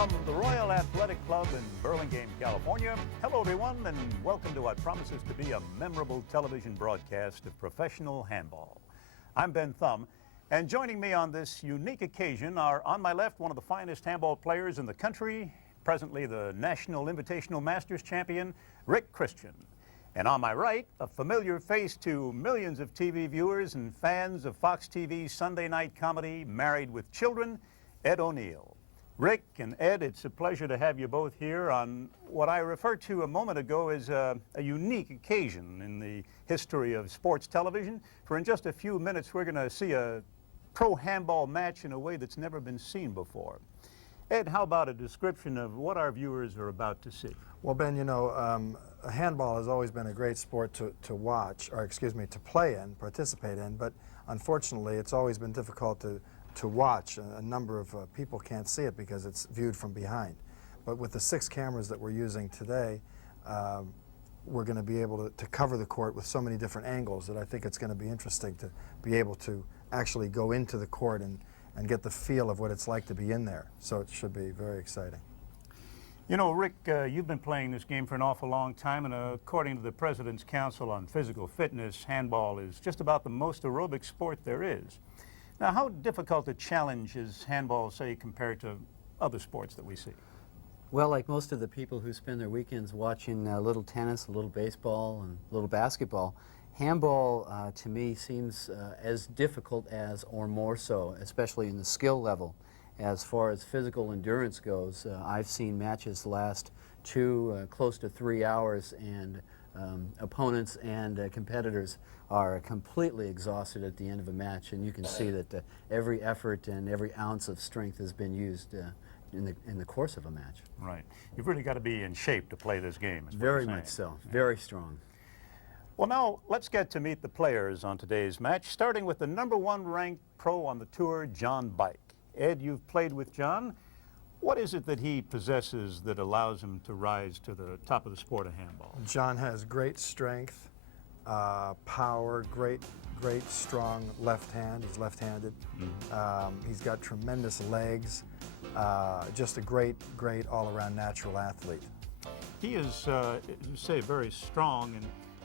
From the Royal Athletic Club in Burlingame, California, hello everyone, and welcome to what promises to be a memorable television broadcast of professional handball. I'm Ben THUM, and joining me on this unique occasion are, on my left, one of the finest handball players in the country, presently the National Invitational Masters champion, Rick Christian. And on my right, a familiar face to millions of TV viewers and fans of Fox TV's Sunday night comedy, Married with Children, Ed O'Neill. Rick and Ed, it's a pleasure to have you both here on what I referred to a moment ago as a unique occasion in the history of sports television. For in just a few minutes, we're going to see a pro handball match in a way that's never been seen before. Ed, how about a description of what our viewers are about to see? Well, Ben, you know, handball has always been a great sport to watch, or excuse me, to play in, participate in, but unfortunately it's always been difficult to watch. A number of people can't see it because it's viewed from behind. But with the 6 cameras that we're using today, we're going to be able to cover the court with so many different angles that I think it's going to be interesting to be able to actually go into the court and get the feel of what it's like to be in there. So it should be very exciting. You know, Rick, you've been playing this game for an awful long time, and according to the President's Council on Physical Fitness, handball is just about the most aerobic sport there is. Now, how difficult a challenge is handball, say, compared to other sports that we see? Well, like most of the people who spend their weekends watching a little tennis, a little baseball, and a little basketball, handball to me seems as difficult as, or more so, especially in the skill level. As far as physical endurance goes, I've seen matches last 2, close to 3 hours, and opponents and competitors are completely exhausted at the end of a match, and you can see that every effort and every ounce of strength has been used in the course of a match. Right. You've really got to be in shape to play this game. Very much so. Yeah. Very strong. Well, now let's get to meet the players on today's match, starting with the #1 ranked pro on the tour, John Bike. Ed, you've played with John. What is it that he possesses that allows him to rise to the top of the sport of handball? John has great strength, power, great strong left hand. He's left-handed. He's got tremendous legs. Just a great all-around natural athlete. He is, as you say, very strong,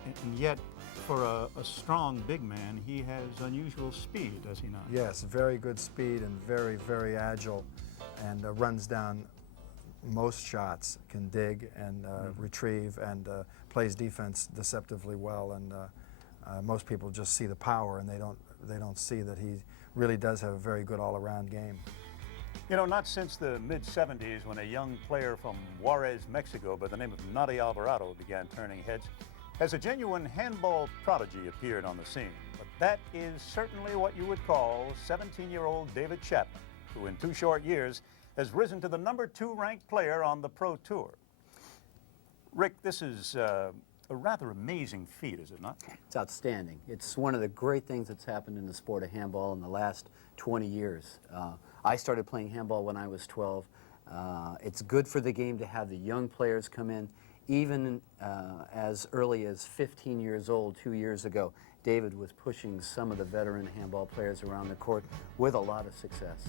and yet for a strong big man, he has unusual speed, does he not? Yes, very good speed and very agile, and runs down most shots, can dig and retrieve, and plays defense deceptively well. And most people just see the power, and they don't see that he really does have a very good all-around game. You know, not since the mid-70s, when a young player from Juarez, Mexico, by the name of Nati Alvarado began turning heads, has a genuine handball prodigy appeared on the scene. But that is certainly what you would call 17-year-old David Chapman, who in 2 short years has risen to the #2 ranked player on the Pro Tour. Rick, this is a rather amazing feat, is it not? It's outstanding. It's one of the great things that's happened in the sport of handball in the last 20 years. I started playing handball when I was 12. It's good for the game to have the young players come in. Even as early as 15 years old, 2 years ago, David was pushing some of the veteran handball players around the court with a lot of success.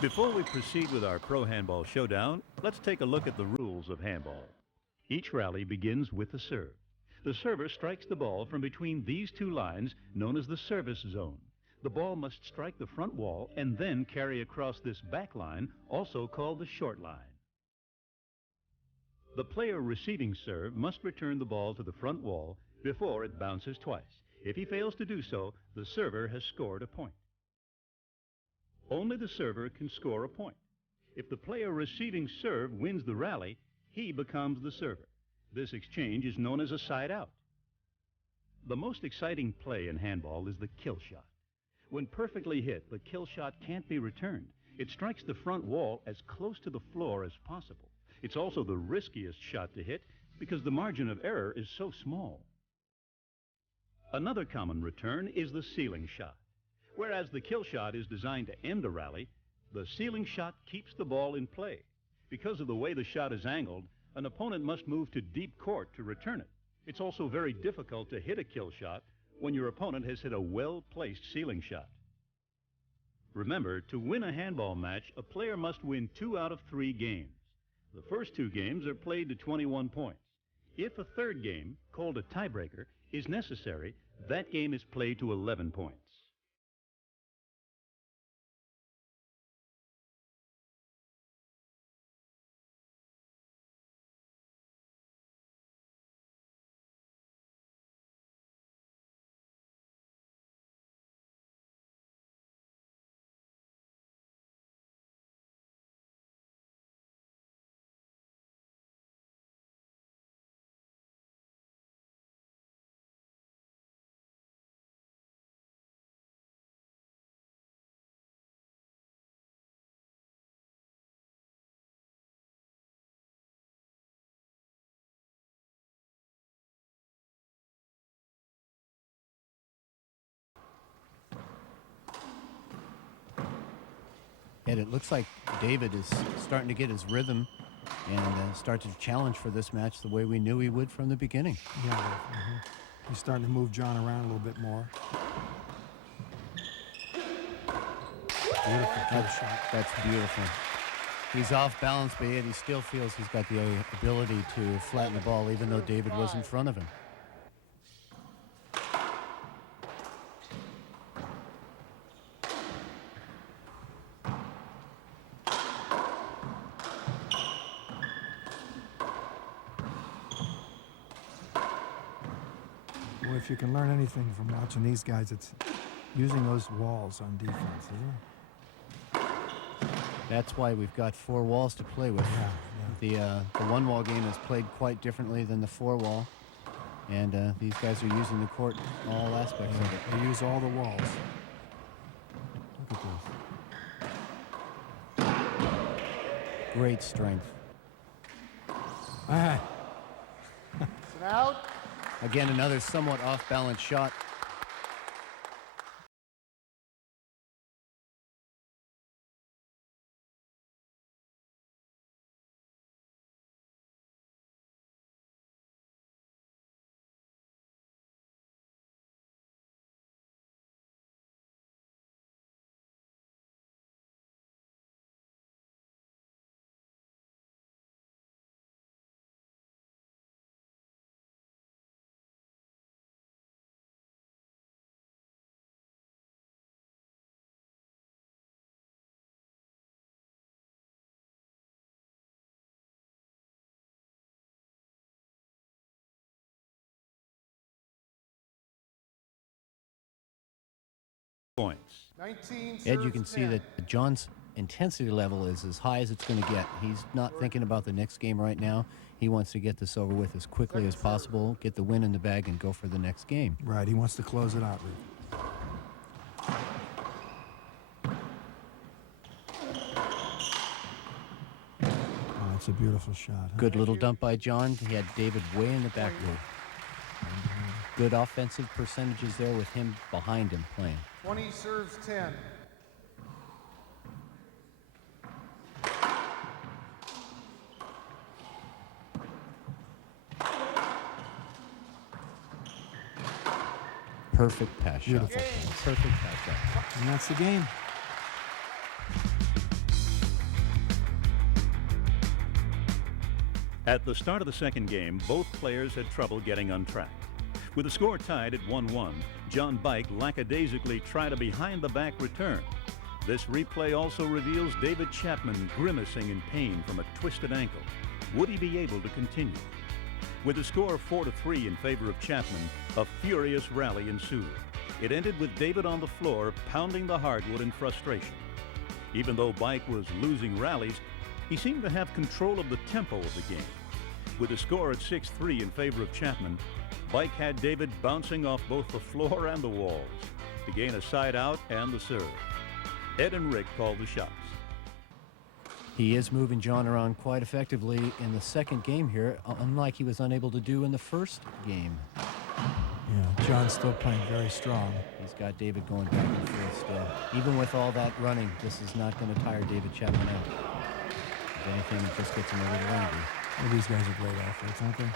Before we proceed with our Pro Handball Showdown, let's take a look at the rules of handball. Each rally begins with the serve. The server strikes the ball from between these 2 lines, known as the service zone. The ball must strike the front wall and then carry across this back line, also called the short line. The player receiving serve must return the ball to the front wall before it bounces twice. If he fails to do so, the server has scored a point. Only the server can score a point. If the player receiving serve wins the rally, he becomes the server. This exchange is known as a side out. The most exciting play in handball is the kill shot. When perfectly hit, the kill shot can't be returned. It strikes the front wall as close to the floor as possible. It's also the riskiest shot to hit because the margin of error is so small. Another common return is the ceiling shot. Whereas the kill shot is designed to end a rally, the ceiling shot keeps the ball in play. Because of the way the shot is angled, an opponent must move to deep court to return it. It's also very difficult to hit a kill shot when your opponent has hit a well-placed ceiling shot. Remember, to win a handball match, a player must win 2 out of 3 games. The first 2 games are played to 21 points. If a third game, called a tiebreaker, is necessary, that game is played to 11 points. And it looks like David is starting to get his rhythm and start to challenge for this match the way we knew he would from the beginning. Yeah, he's starting to move John around a little bit more. Beautiful kill shot. That's beautiful. He's off balance, but yet he still feels he's got the ability to flatten the ball, even though David was in front of him. Well, if you can learn anything from watching these guys, it's using those walls on defense, isn't it? That's why we've got 4 walls to play with. Yeah. The one-wall game is played quite differently than the 4-wall, and these guys are using the court, all aspects of it. They use all the walls. Look at this. Great strength. Ah. Again, another somewhat off-balance shot. Points. Ed, you can see that John's intensity level is as high as it's going to get. He's not thinking about the next game right now. He wants to get this over with as quickly as possible, get the win in the bag, and go for the next game. Right, he wants to close it out, Oh, it's a beautiful shot. Huh? Good little dump by John. He had David way in the back row. Good offensive percentages there with him behind him playing. 20 serves 10. Perfect pass shot. Beautiful. Perfect pass shot. And that's the game. At the start of the second game, both players had trouble getting untracked. With the score tied at 1-1, John Bike lackadaisically tried a behind-the-back return. This replay also reveals David Chapman grimacing in pain from a twisted ankle. Would he be able to continue? With the score of 4-3 in favor of Chapman, a furious rally ensued. It ended with David on the floor pounding the hardwood in frustration. Even though Bike was losing rallies, he seemed to have control of the tempo of the game. With the score at 6-3 in favor of Chapman, Bike had David bouncing off both the floor and the walls to gain a side out and the serve. Ed and Rick called the shots. He is moving John around quite effectively in the second game here, unlike he was unable to do in the first game. Yeah, John's still playing very strong. He's got David going back and forth still. Even with all that running, this is not going to tire David Chapman out. If anything, it just gets him a little angry. Well, these guys are great athletes, aren't they?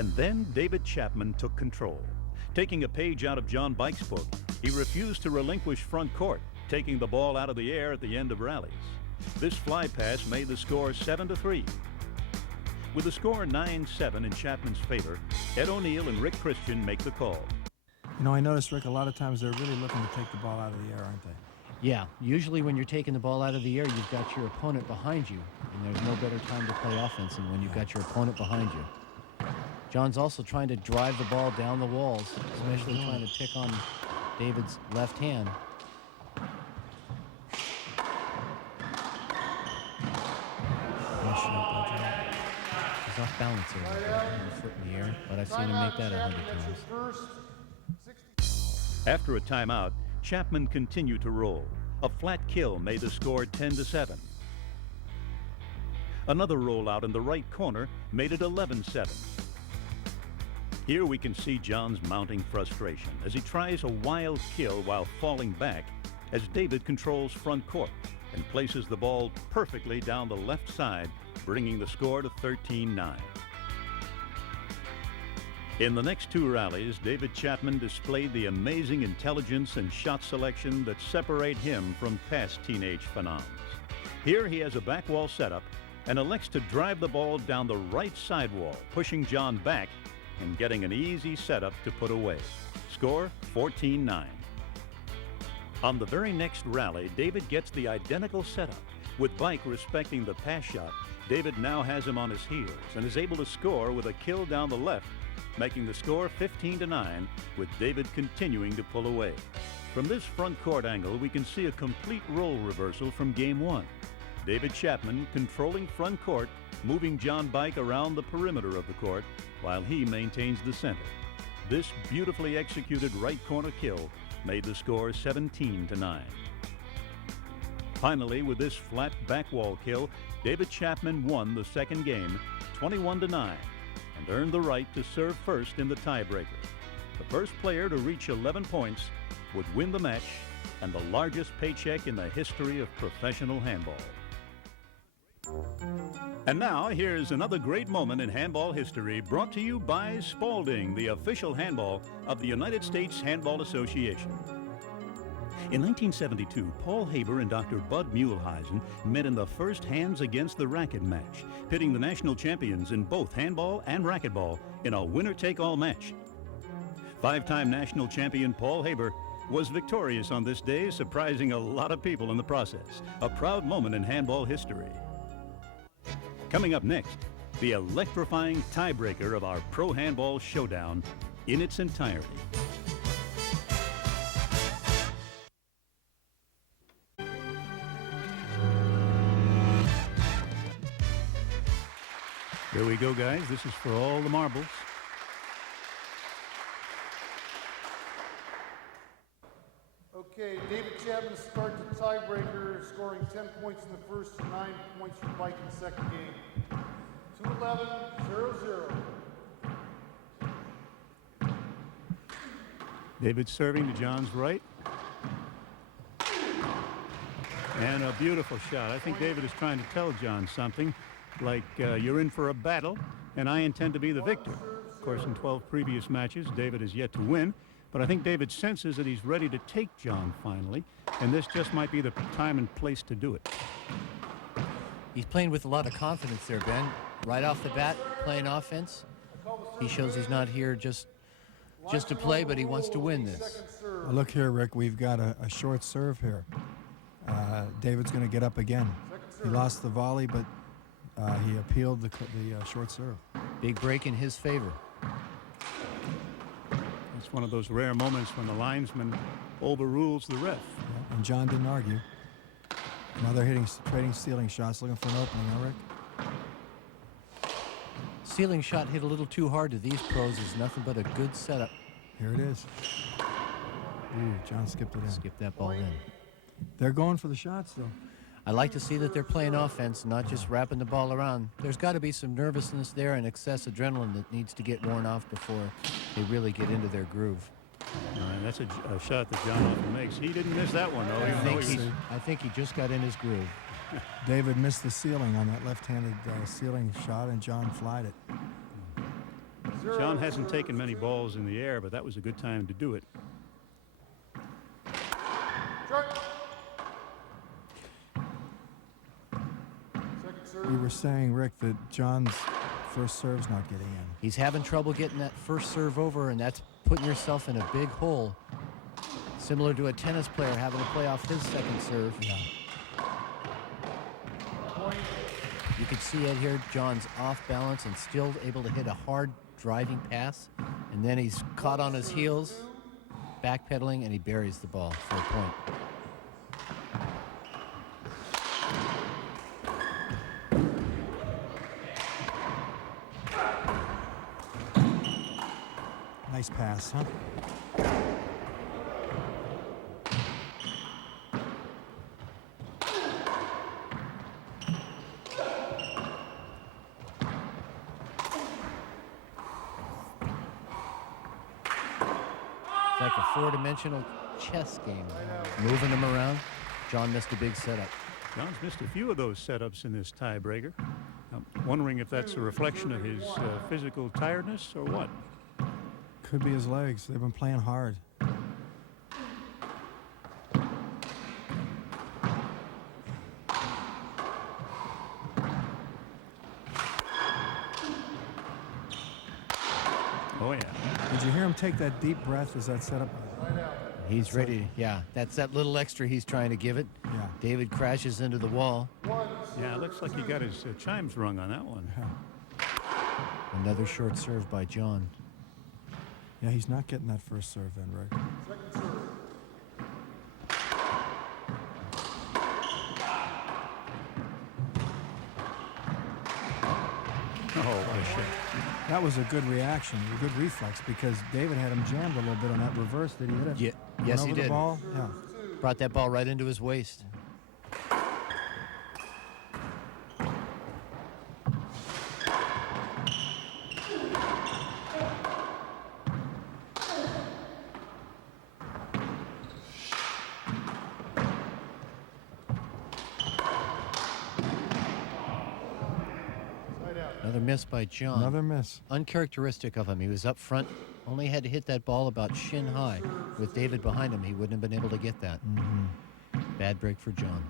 And then David Chapman took control. Taking a page out of John Bike's book, he refused to relinquish front court, taking the ball out of the air at the end of rallies. This fly pass made the score 7-3. With the score 9-7 in Chapman's favor, Ed O'Neill and Rick Christian make the call. You know, I noticed, Rick, a lot of times they're really looking to take the ball out of the air, aren't they? Yeah, usually when you're taking the ball out of the air, you've got your opponent behind you, and there's no better time to play offense than when you've got your opponent behind you. John's also trying to drive the ball down the walls, especially trying to pick on David's left hand. Nice shot by John. He's off balance there, with the foot in the air, but I've seen him make that 100 times. After a timeout, Chapman continued to roll. A flat kill made the score 10-7. Another rollout in the right corner made it 11-7. Here we can see John's mounting frustration as he tries a wild kill while falling back as David controls front court and places the ball perfectly down the left side, bringing the score to 13-9. In the next two rallies, David Chapman displayed the amazing intelligence and shot selection that separate him from past teenage phenoms. Here he has a back wall setup and elects to drive the ball down the right side wall, pushing John back and getting an easy setup to put away. Score 14-9. On the very next rally, David gets the identical setup. With Bike respecting the pass shot, David now has him on his heels and is able to score with a kill down the left, making the score 15-9, with David continuing to pull away. From this front court angle, we can see a complete role reversal from game one. David Chapman controlling front court, moving John Bike around the perimeter of the court while he maintains the center. This beautifully executed right corner kill made the score 17-9. Finally, with this flat back wall kill, David Chapman won the second game 21-9 and earned the right to serve first in the tiebreaker. The first player to reach 11 points would win the match and the largest paycheck in the history of professional handball. And now, here's another great moment in handball history brought to you by Spalding, the official handball of the United States Handball Association. In 1972, Paul Haber and Dr. Bud Muehlheisen met in the first hands against the racket match, pitting the national champions in both handball and racquetball in a winner-take-all match. Five-time national champion Paul Haber was victorious on this day, surprising a lot of people in the process. A proud moment in handball history. Coming up next, the electrifying tiebreaker of our Pro Handball Showdown in its entirety. Here we go, guys. This is for all the marbles. Okay, David Chapman starts the tiebreaker, scoring 10 points in the first and 9 points for Bike in the second game. 2-11, 0-0. David serving to John's right. And a beautiful shot. I think David is trying to tell John something, like you're in for a battle, and I intend to be the victor. Of course, in 12 previous matches, David has yet to win, but I think David senses that he's ready to take John finally, and this just might be the time and place to do it. He's playing with a lot of confidence there, Ben. Right off the bat, playing offense. He shows he's not here just to play, but he wants to win this. Well, look here, Rick, we've got a short serve here. David's going to get up again. He lost the volley, but he appealed the short serve. Big break in his favor. It's one of those rare moments when the linesman overrules the ref. Yeah, and John didn't argue. Now they're trading stealing shots, looking for an opening, huh, Rick? Ceiling shot hit a little too hard to these pros. Is nothing but a good setup. Here it is. Ooh, John skipped it in. Skip that ball in. They're going for the shots, though. I like to see that they're playing offense, not just wrapping the ball around. There's got to be some nervousness there and excess adrenaline that needs to get worn off before they really get into their groove. That's a shot that John often makes. He didn't miss that one, though. I think he just got in his groove. David missed the ceiling on that left-handed ceiling shot, and John flied it. John hasn't taken many balls in the air, but that was a good time to do it. We were saying, Rick, that John's first serve's not getting in. He's having trouble getting that first serve over, and that's putting yourself in a big hole. Similar to a tennis player having to play off his second serve. Yeah. You can see it here. John's off balance and still able to hit a hard driving pass. And then he's caught on his heels, backpedaling, and he buries the ball for a point. Nice pass, huh? It's like a four-dimensional chess game. Moving them around. John missed a big setup. John's missed a few of those setups in this tiebreaker. I'm wondering if that's a reflection of his physical tiredness or what. Could be his legs. They've been playing hard. Oh, yeah. Did you hear him take that deep breath as that setup? He's ready. Yeah, that's that little extra he's trying to give it. Yeah. David crashes into the wall. Yeah, it looks like he got his chimes rung on that one. Another short serve by John. Yeah, he's not getting that first serve then, Rick. Oh, what a shot. That was a good reaction, a good reflex, because David had him jammed a little bit on that reverse. Did he hit it? Yeah, Went yes, over he the did. ball? Yeah. Brought that ball right into his waist. Another miss by John. Another miss. Uncharacteristic of him. He was up front, only had to hit that ball about shin high. With David behind him, he wouldn't have been able to get that. Bad break for John.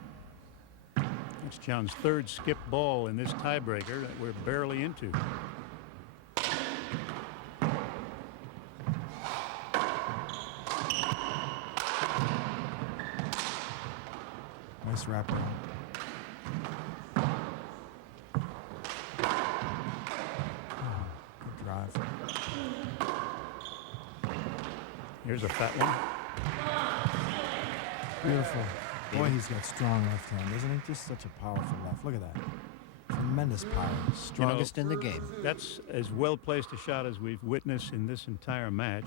That's John's third skip ball in this tiebreaker that we're barely into. Nice wrapper. Good drive. Here's a fat one. Beautiful. Boy, he's got strong left hand, isn't he? Just such a powerful left. Look at that. Tremendous power. Strongest in the game. That's as well placed a shot as we've witnessed in this entire match.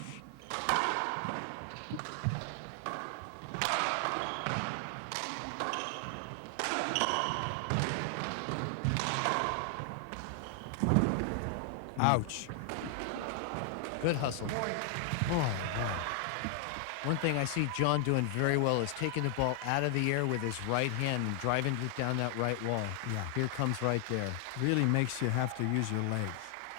Ouch. Good hustle. Boy, boy. One thing I see John doing very well is taking the ball out of the air with his right hand and driving it down that right wall. Yeah. Here comes right there. Really makes you have to use your legs.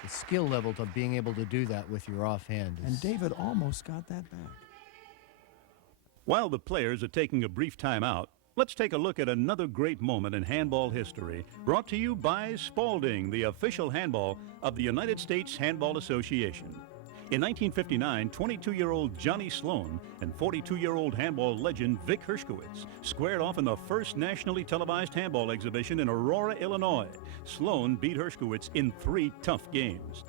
The skill level to being able to do that with your offhand is... And David almost got that back. While the players are taking a brief time out, let's take a look at another great moment in handball history, brought to you by Spalding, the official handball of the United States Handball Association. In 1959, 22-year-old Johnny Sloan and 42-year-old handball legend Vic Hershkowitz squared off in the first nationally televised handball exhibition in Aurora, Illinois. Sloan beat Hershkowitz in 3 tough games.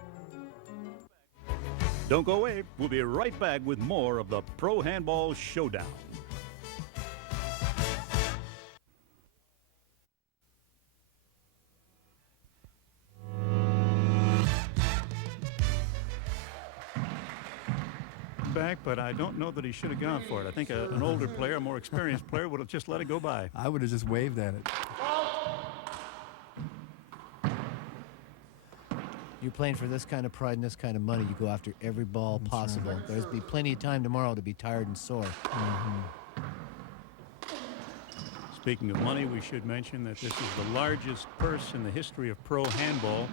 Don't go away. We'll be right back with more of the Pro Handball Showdown. Back, but I don't know that he should have gone for it. I think an older player, a more experienced player, would have just let it go by. I would have just waved at it. You're playing for this kind of pride and this kind of money. You go after every ball possible. There's be plenty of time tomorrow to be tired and sore. Speaking of money, we should mention that this is the largest purse in the history of pro handball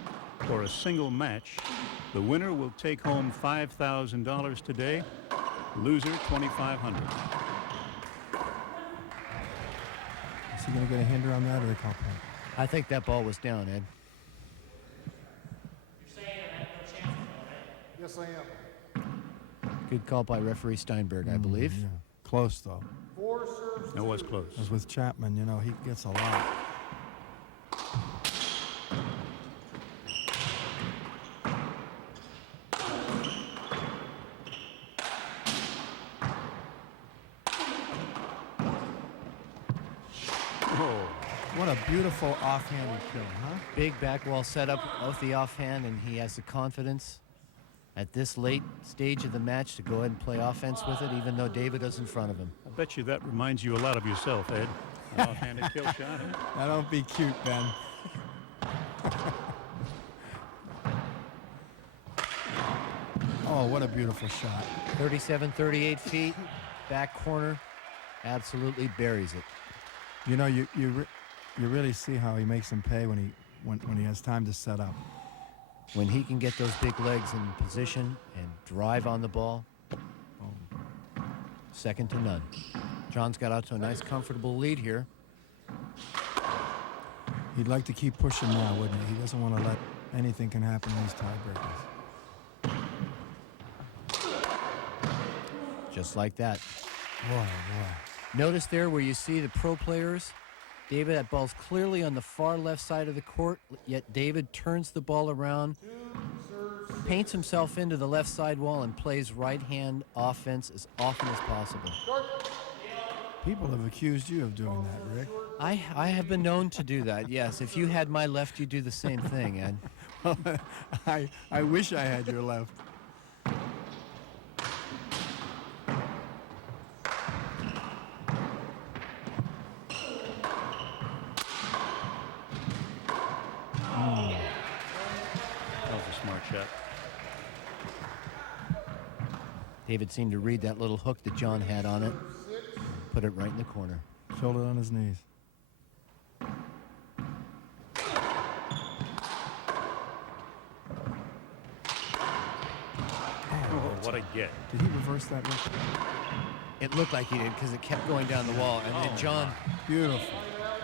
for a single match. The winner will take home $5,000 today. Loser, $2,500. Is he going to get a hinder on that, or they call point? I think that ball was down, Ed. Yes, I am. Good call by referee Steinberg, I believe. Yeah. Close, though. 4 serves. That was close. As with Chapman, you know, he gets a lot. Oh, What a beautiful offhanded kill, huh? Big back wall setup off the offhand, and he has the confidence at this late stage of the match to go ahead and play offense with it, even though David is in front of him. I bet you that reminds you a lot of yourself, Ed. An offhanded kill shot. Huh? Now don't be cute, Ben. Oh, what a beautiful shot. 37, 38 feet, back corner, absolutely buries it. You know, you really see how he makes him pay when he has time to set up. When he can get those big legs in position and drive on the ball, second to none. John's got out to a nice, comfortable lead here. He'd like to keep pushing now, wouldn't he? He doesn't want to let anything can happen in these tiebreakers. Just like that. Boy, oh boy. Notice there where you see the pro players. David, that ball's clearly on the far left side of the court, yet David turns the ball around, paints himself into the left side wall, and plays right-hand offense as often as possible. People have accused you of doing that, Rick. I have been known to do that, yes. If you had my left, you'd do the same thing, Ed. Well, I wish I had your left. That was a smart shot. David seemed to read that little hook that John had on it, put it right in the corner. Filled it on his knees. Oh, what a get. Did he reverse that, Rick? It looked like he did because it kept going down the wall. And then John Beautiful.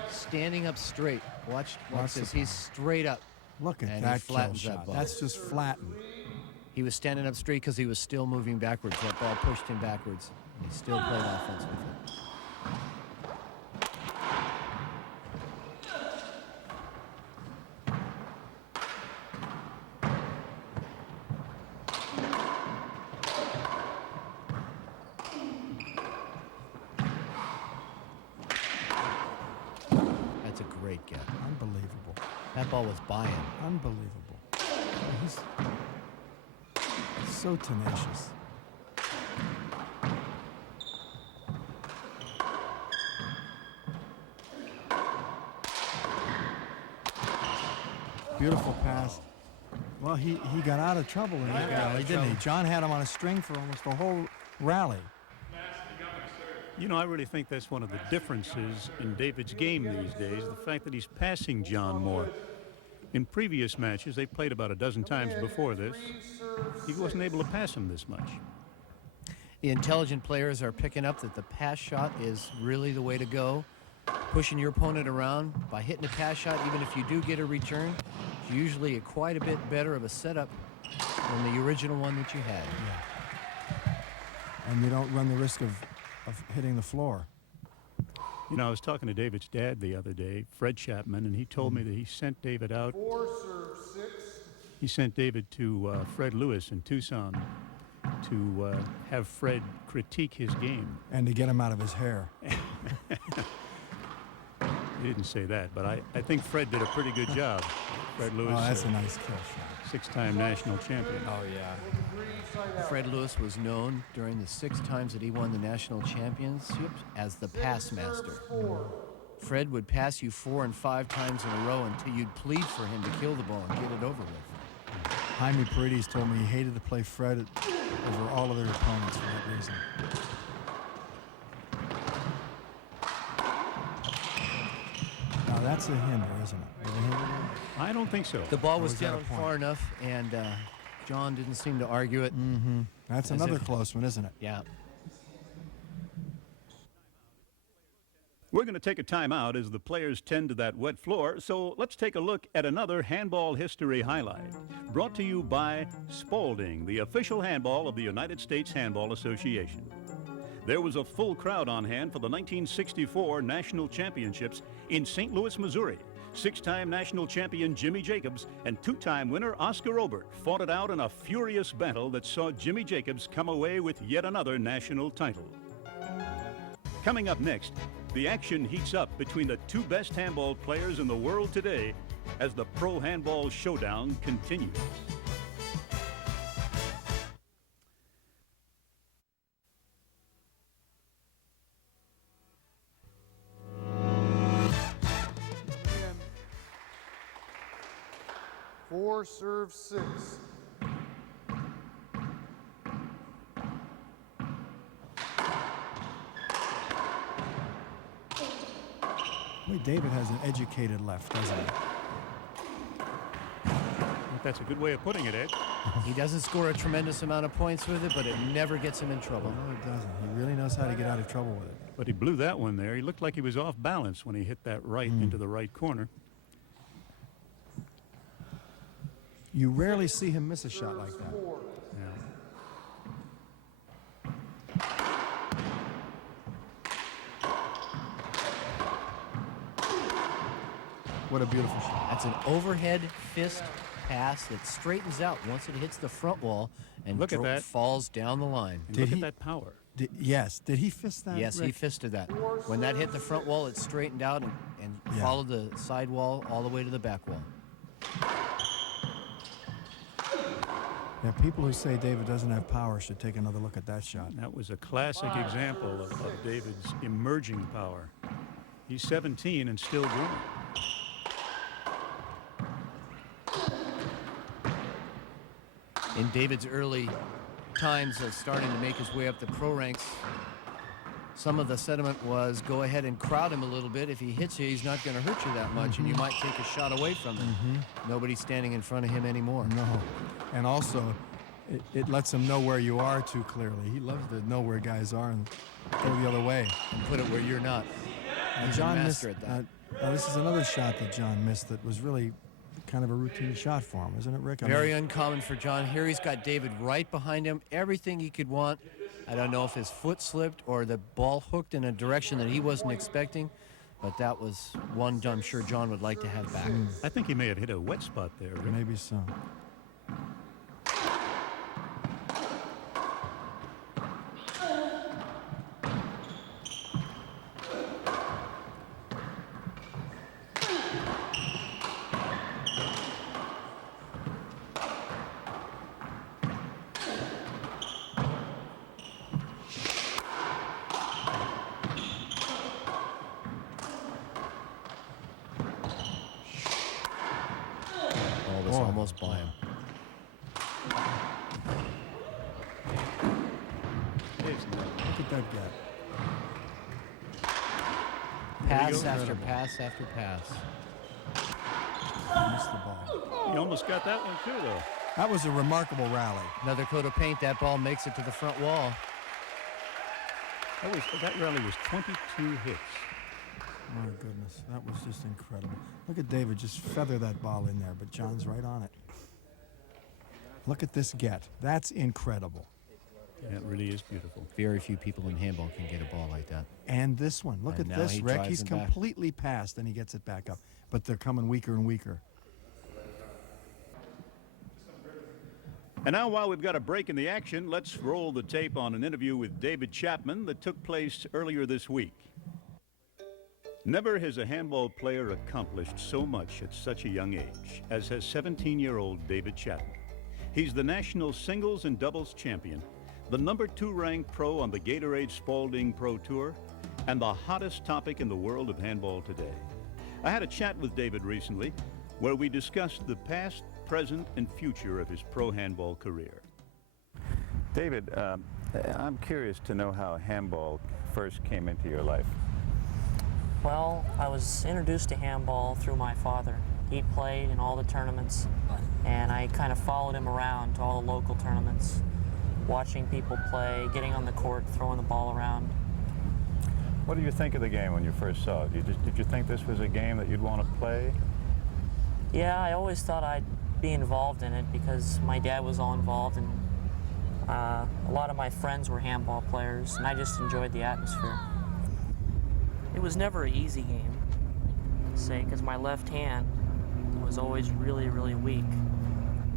standing up straight. Watch Watch this. the- He's straight up. Look at And he that kill flattens that shot. ball. That's just flattened. He was standing up straight because he was still moving backwards. That ball pushed him backwards. He still played offense with it. That's a great get. Unbelievable. That ball was by him. Unbelievable. He's so tenacious. Beautiful pass. Well, he got out of trouble in that rally, didn't he? John had him on a string for almost the whole rally. You know, I really think that's one of the differences in David's game these days, the fact that he's passing John more. In previous matches, they played about a dozen times before this. He wasn't able to pass him this much. The intelligent players are picking up that the pass shot is really the way to go. Pushing your opponent around by hitting a pass shot, even if you do get a return, it's usually quite a bit better of a setup than the original one that you had. And you don't run the risk of hitting the floor. You know, I was talking to David's dad the other day, Fred Chapman, and he told me that he sent David out. 4 serves 6. He sent David to Fred Lewis in Tucson to have Fred critique his game. And to get him out of his hair. He didn't say that, but I think Fred did a pretty good job. Fred Lewis, Oh, that's a nice kill shot. 6-time national champion. Oh, yeah. Fred Lewis was known during the 6 times that he won the national championships as the pass master. Fred would pass you 4 and 5 times in a row until you'd plead for him to kill the ball and get it over with. Jaime Paredes told me he hated to play Fred over all of their opponents for that reason. That's a hinder, isn't it? Was it a hinder? I don't think so. The ball was was that a down point? far enough, and John didn't seem to argue it. Mm-hmm. That's As another if- close one, isn't it? Yeah. We're going to take a timeout as the players tend to that wet floor, so let's take a look at another handball history highlight. Brought to you by Spalding, the official handball of the United States Handball Association. There was a full crowd on hand for the 1964 National Championships in St. Louis, Missouri. Six-time national champion Jimmy Jacobs and two-time winner Oscar Obert fought it out in a furious battle that saw Jimmy Jacobs come away with yet another national title. Coming up next, the action heats up between the two best handball players in the world today as the Pro Handball Showdown continues. And 4 serve 6. Boy, David has an educated left, doesn't he? I think that's a good way of putting it, Ed. He doesn't score a tremendous amount of points with it, but it never gets him in trouble. No, he doesn't. He really knows how to get out of trouble with it. But he blew that one there. He looked like he was off balance when he hit that right into the right corner. You rarely see him miss a shot like that. Yeah. What a beautiful shot. That's an overhead fist pass that straightens out once it hits the front wall and Look at that. falls down the line. And Did look he- at that power. Yes. Did he fist that? Yes, he Rick? fisted that. When that hit the front wall, it straightened out and Yeah. followed the side wall all the way to the back wall. Yeah, people who say David doesn't have power should take another look at that shot. That was a classic example of David's emerging power. He's 17 and still growing. In David's early times of starting to make his way up the pro ranks, some of the sentiment was go ahead and crowd him a little bit. If he hits you, he's not going to hurt you that much, and you might take a shot away from him. Nobody's standing in front of him anymore. No. And also, it lets him know where you are too clearly. He loves to know where guys are and go the other way. And put it where you're not. And He's a John missed. master at that. Now this is another shot that John missed that was really kind of a routine shot for him, isn't it, Rick? I Very mean, uncommon for John. Here he's got David right behind him, everything he could want. I don't know if his foot slipped or the ball hooked in a direction that he wasn't expecting, but that was one I'm sure John would like to have back. I think he may have hit a wet spot there, Rick. maybe so. Ball was almost by him. Look at that gap. Pass after pass after pass. He missed the ball. He almost got that one too, though. That was a remarkable rally. Another coat of paint, that ball makes it to the front wall. That rally was 22 hits. My goodness, that was just incredible. Look at David just feather that ball in there, but John's right on it. Look at this get. That's incredible. That really is beautiful. Very few people in handball can get a ball like that. And this one, look And at now this, he Rick. drives He's them back. completely passed, and he gets it back up. But they're coming weaker and weaker. And now, while we've got a break in the action, let's roll the tape on an interview with David Chapman that took place earlier this week. Never has a handball player accomplished so much at such a young age as has 17-year-old David Chapman. He's the national singles and doubles champion, the #2 ranked pro on the Gatorade Spalding Pro Tour, and the hottest topic in the world of handball today. I had a chat with David recently where we discussed the past, present, and future of his pro handball career. David, I'm curious to know how handball first came into your life. Well, I was introduced to handball through my father. He played in all the tournaments, and I kind of followed him around to all the local tournaments, watching people play, getting on the court, throwing the ball around. What did you think of the game when you first saw it? Did you think this was a game that you'd want to play? Yeah, I always thought I'd be involved in it because my dad was all involved, and a lot of my friends were handball players, and I just enjoyed the atmosphere. It was never an easy game, say, because my left hand was always really, really weak,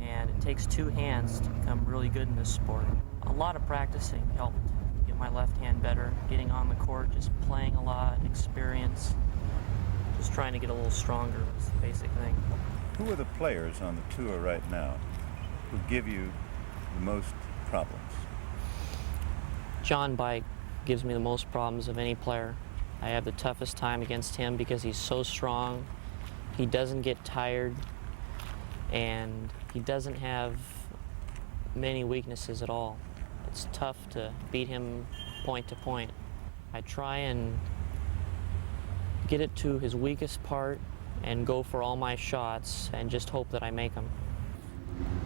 and it takes two hands to become really good in this sport. A lot of practicing helped get my left hand better, getting on the court, just playing a lot, experience, just trying to get a little stronger was the basic thing. Who are the players on the tour right now who give you the most problems? John Bike gives me the most problems of any player. I have the toughest time against him because he's so strong. He doesn't get tired, and he doesn't have many weaknesses at all. It's tough to beat him point to point. I try and get it to his weakest part and go for all my shots and just hope that I make them.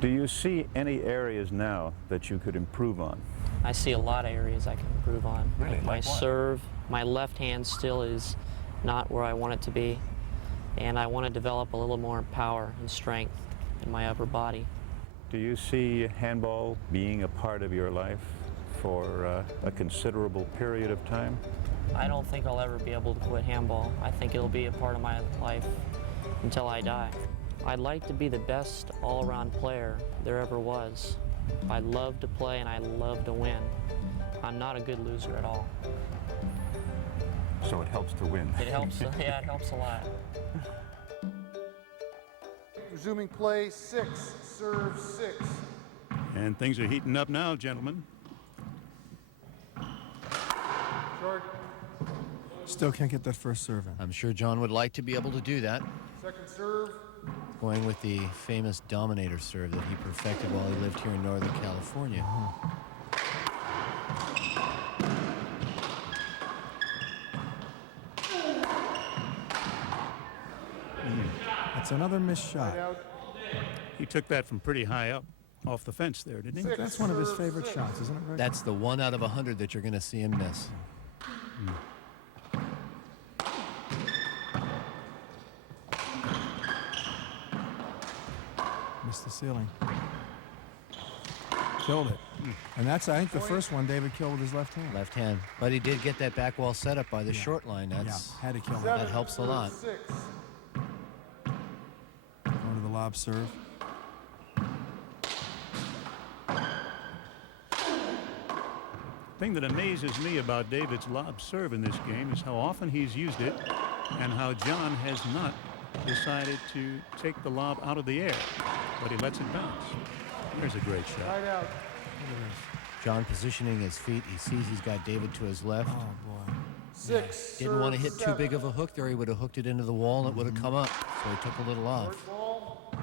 Do you see any areas now that you could improve on? I see a lot of areas I can improve on. Really? My Like what? serve, my left hand still is not where I want it to be, and I want to develop a little more power and strength in my upper body. Do you see handball being a part of your life for a considerable period of time? I don't think I'll ever be able to quit handball. I think it'll be a part of my life until I die. I'd like to be the best all-around player there ever was. I love to play and I love to win. I'm not a good loser at all. So it helps to win. It helps, yeah, it helps a lot. Resuming play, 6, serve 6. And things are heating up now, gentlemen. Short, Still can't get that first serve in. I'm sure John would like to be able to do that. second serve, Going with the famous Dominator serve that he perfected while he lived here in Northern California. That's another missed shot. right out, He took that from pretty high up off the fence there, didn't he? Six. That's one of his favorite shots, isn't it, Rick? That's the 1 out of 100 that you're going to see him miss. Missed the ceiling. Killed it. And that's, I think, the first one David killed with his left hand. Left hand. But he did get that back wall set up by the short line. That's Yeah, had to kill it. that helps a lot. 6. Going to the lob serve. The thing that amazes me about David's lob serve in this game is how often he's used it and how John has not decided to take the lob out of the air, but he lets it bounce. There's a great shot. Right out, John positioning his feet. He sees he's got David to his left. Oh, boy. 6, Didn't want to serve hit too 7. big of a hook there. He would have hooked it into the wall and it would have come up. So he took a little off. Short ball,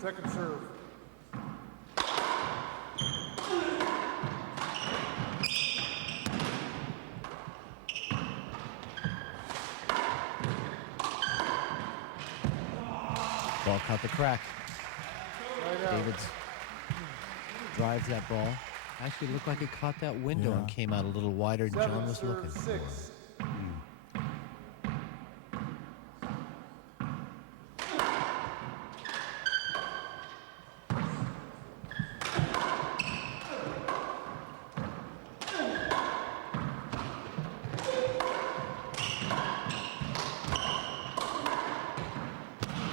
second serve, Ball caught the crack. right out, David's drives that ball. Actually looked like it caught that window and Yeah. came out a little wider than 7, John was serve looking. 6.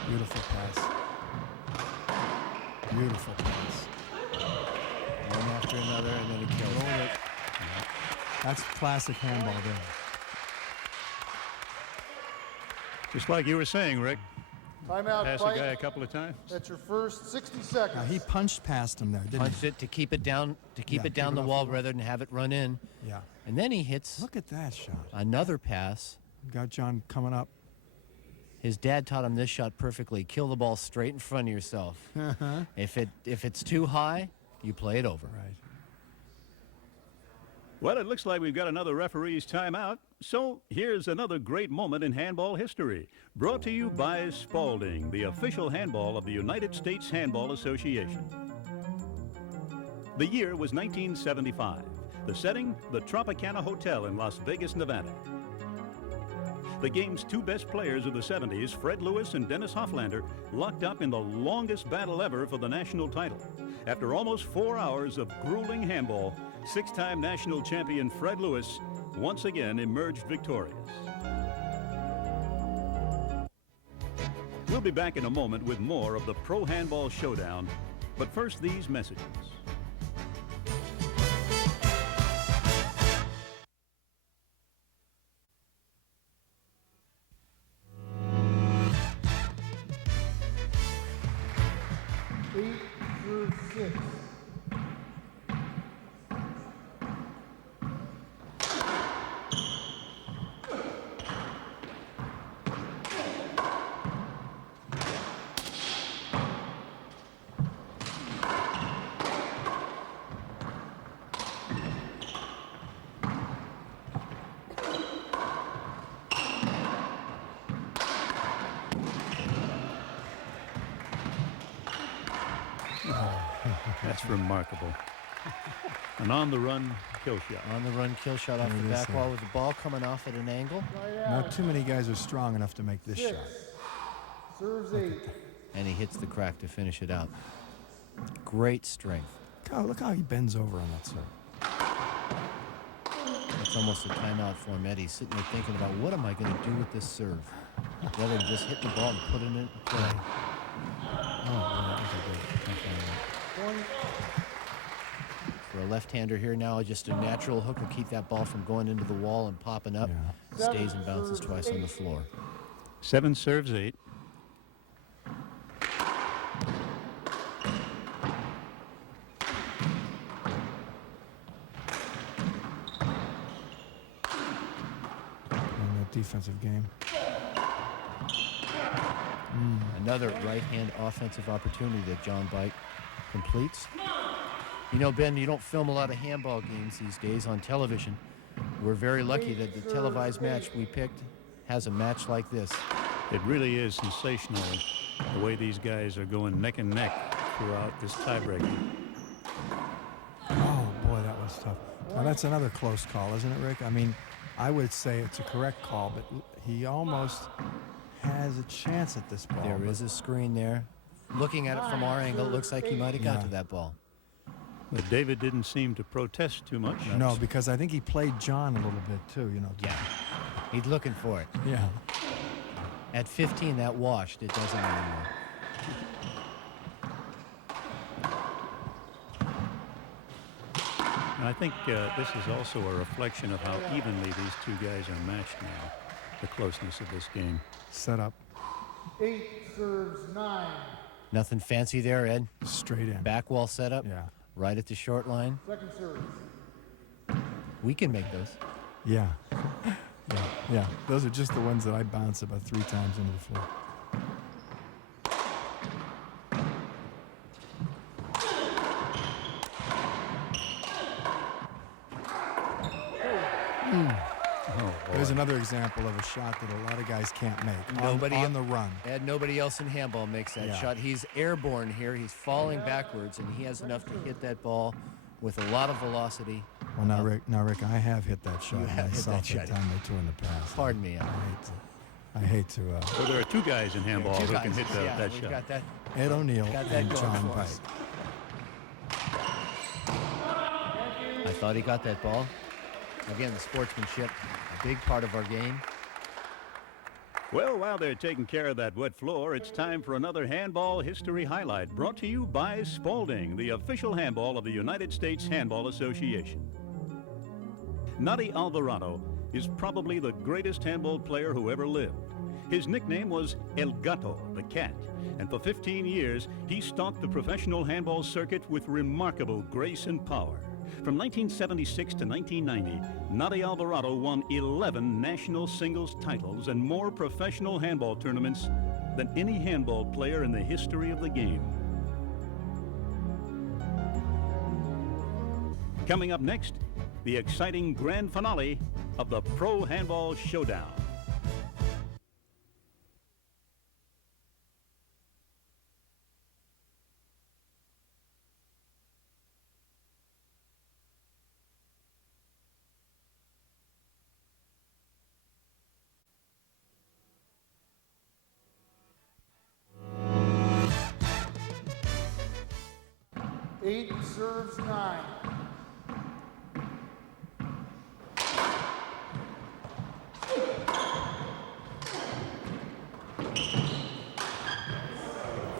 Beautiful pass. Beautiful pass. One after another, and then he killed it. That's classic handball there. Just like you were saying, Rick, Timeout, pass a Pike. guy a couple of times. That's your first 60 seconds. Now, he punched past him there, didn't Punched it to keep it down, Yeah, the keep it off wall the- rather than have it run in. he? Yeah. And then he hits Look at that shot. another pass. Got John coming up. His dad taught him this shot perfectly. Kill the ball straight in front of yourself. If it's too high, you play it over. Right. Well, it looks like we've got another referee's timeout. So here's another great moment in handball history. Brought to you by Spalding, the official handball of the United States Handball Association. The year was 1975. The setting, the Tropicana Hotel in Las Vegas, Nevada. The game's two best players of the 70s, Fred Lewis and Dennis Hoflander, locked up in the longest battle ever for the national title. After almost 4 hours of grueling handball, six-time national champion Fred Lewis once again emerged victorious. We'll be back in a moment with more of the Pro Handball Showdown, but first these messages. That's remarkable. An on-the-run kill shot. On-the-run kill shot off the back wall with the ball coming off at an angle. Not too many guys are strong enough to make this shot. Serves 8. And he hits the crack to finish it out. Great strength. God, look how he bends over on that serve. It's almost a timeout for him. Eddie's sitting there thinking about, what am I going to do with this serve? Rather than just hit the ball and put it in play. Oh, that was a good For a left-hander here now, just a natural hook will keep that ball from going into the wall and popping up. Yeah. Stays and bounces twice on the floor. 7 serves 8. in that defensive game. Another right-hand offensive opportunity that John Bike completes. You know, Ben, you don't film a lot of handball games these days on television. We're very lucky that the televised match we picked has a match like this. It really is sensational the way these guys are going neck and neck throughout this tiebreaker. Oh, boy, that was tough. Now, that's another close call, isn't it, Rick? I mean, I would say it's a correct call, but he almost has a chance at this ball. There is a screen there. Looking at it from our angle, it looks like he might have got to that ball. But David didn't seem to protest too much. No, because I think he played John a little bit, too, you know. Yeah, he's looking for it. Yeah. At 15, that washed. It doesn't anymore. And I think this is also a reflection of how evenly these two guys are matched now, the closeness of this game. Set up. 8 serves 9. Nothing fancy there, Ed. Straight in. Back wall setup. Yeah. Right at the short line. Second serve. We can make those. Yeah. Yeah. Those are just the ones that I bounce about 3 times into the floor. There's another example of a shot that a lot of guys can't make. Nobody on the run. Ed, nobody else in handball makes that shot. He's airborne here. He's falling backwards, and he has enough to hit that ball with a lot of velocity. Well, now, Rick, I have hit that shot myself a time or two in the past. Pardon me. I hate to. Well, there are two guys in handball who can hit that shot. Got that. Ed O'Neill and going John for Bike. us. I thought he got that ball. Again, the sportsmanship, a big part of our game. Well, while they're taking care of that wet floor, it's time for another handball history highlight brought to you by Spalding, the official handball of the United States Handball Association. Nati Alvarado is probably the greatest handball player who ever lived. His nickname was El Gato, the cat, and for 15 years, he stalked the professional handball circuit with remarkable grace and power. From 1976 to 1990, Nati Alvarado won 11 national singles titles and more professional handball tournaments than any handball player in the history of the game. Coming up next, the exciting grand finale of the Pro Handball Showdown. Eight serves 9.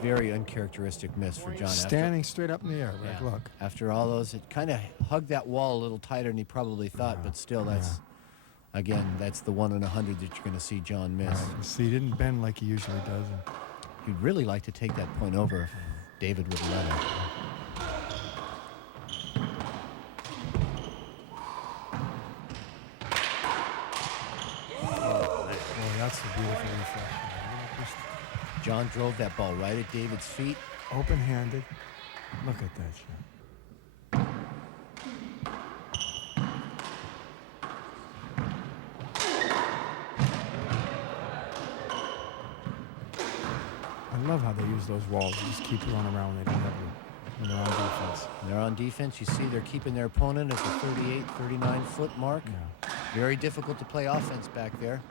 Very uncharacteristic miss for John. Standing straight up in the air, Rick, Yeah. look. After all those, it kind of hugged that wall a little tighter than he probably thought, but still, that's, again, that's the 1 in 100 that you're going to see John miss. Right. See, he didn't bend like he usually does. He'd really like to take that point over if David would let him. Boy, that's a beautiful reflection. Just John drove that ball right at David's feet. open-handed. Look at that shot. I love how they use those walls to just keep going around when they don't have when they're on defense. When they're on defense, you see they're keeping their opponent at the 38, 39-foot mark. Yeah. Very difficult to play offense back there.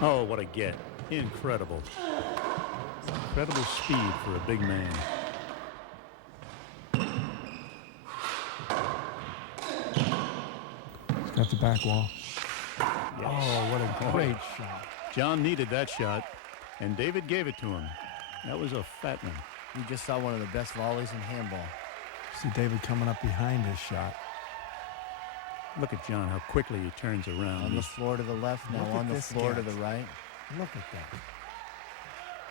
Oh, what a get. Incredible. Incredible speed for a big man. He's got the back wall. Oh, what a great shot. John needed that shot, and David gave it to him. That was a fat one. You just saw one of the best volleys in handball. See David coming up behind his shot. Look at John, how quickly he turns around. On the floor to the left, now Look at on the this floor to catch. the right. Look at that.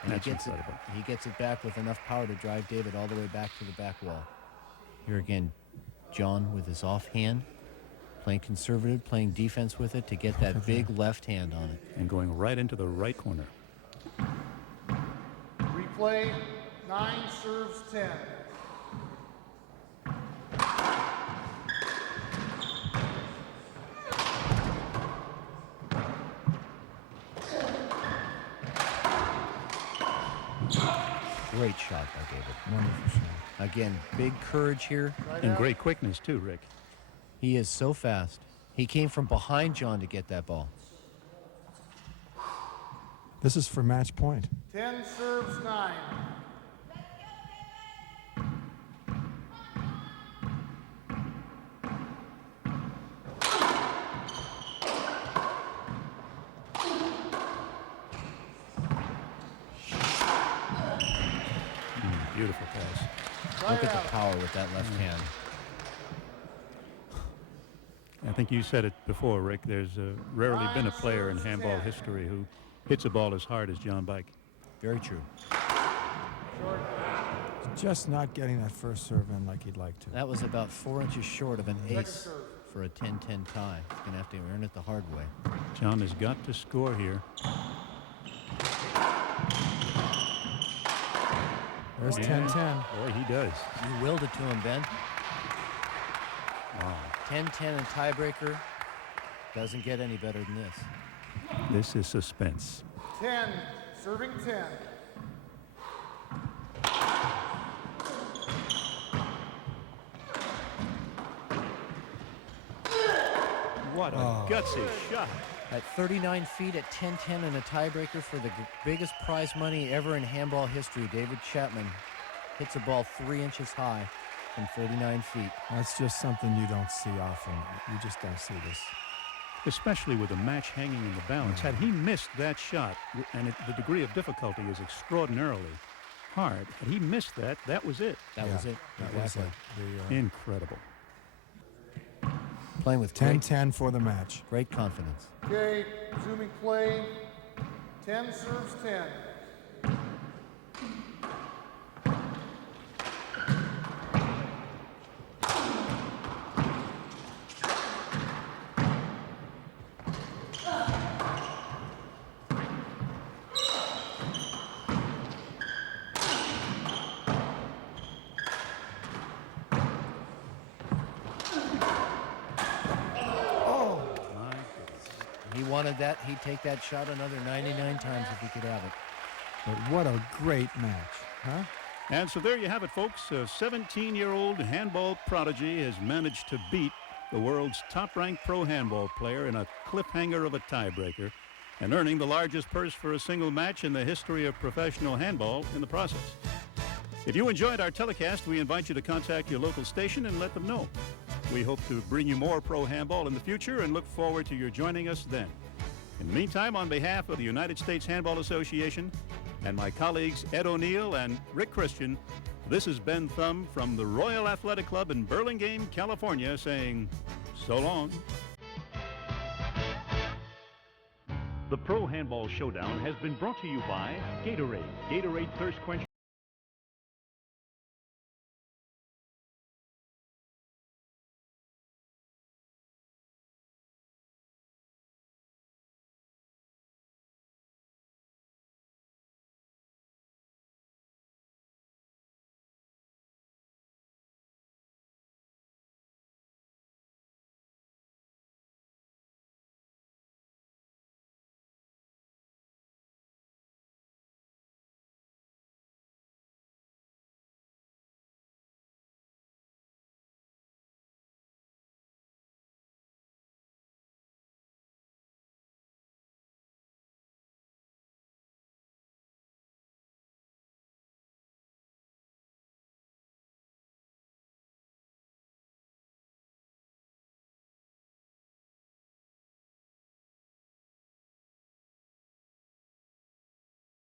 And That's he gets incredible. He gets it back with enough power to drive David all the way back to the back wall. Here again, John with his offhand, playing conservative, playing defense with it to get that big left hand on it. And going right into the right corner. Replay, 9 serves 10. Great shot by David. Wonderful shot. Again, big courage here. And great quickness, too, Rick. He is so fast. He came from behind John to get that ball. This is for match point. 10 serves 9. Beautiful pass. Look at the power with that left hand. I think you said it before, Rick. There's rarely been a player in handball history who hits a ball as hard as John Bike. Very true. Just not getting that first serve in like he'd like to. That was about 4 inches short of an ace for a 10-10 tie. He's going to have to earn it the hard way. John has got to score here. There's 10-10. Boy, he does. You willed it to him, Ben. Wow. 10-10 and tiebreaker. Doesn't get any better than this. This is suspense. 10, serving 10. What a gutsy shot. At 39 feet at 10-10 and a tiebreaker for the biggest prize money ever in handball history, David Chapman hits a ball 3 inches high from 39 feet. That's just something you don't see often. You just don't see this. Especially with the match hanging in the balance. Had he missed that shot, and the degree of difficulty is extraordinarily hard, had he missed that, that was it. That was it. That was Exactly. it. Incredible. Playing with 10-10 for the match. great confidence. Okay, resuming play. 10 serves 10. wanted that, he'd take that shot another 99 times if he could have it. But what a great match, huh? And so there you have it, folks. A 17-year-old handball prodigy has managed to beat the world's top-ranked pro handball player in a cliffhanger of a tiebreaker, and earning the largest purse for a single match in the history of professional handball in the process. If you enjoyed our telecast, we invite you to contact your local station and let them know. We hope to bring you more pro handball in the future and look forward to your joining us then. In the meantime, on behalf of the United States Handball Association and my colleagues Ed O'Neill and Rick Christian, this is Ben Thum from the Royal Athletic Club in Burlingame, California, saying so long. The Pro Handball Showdown has been brought to you by Gatorade. Gatorade Thirst Quencher.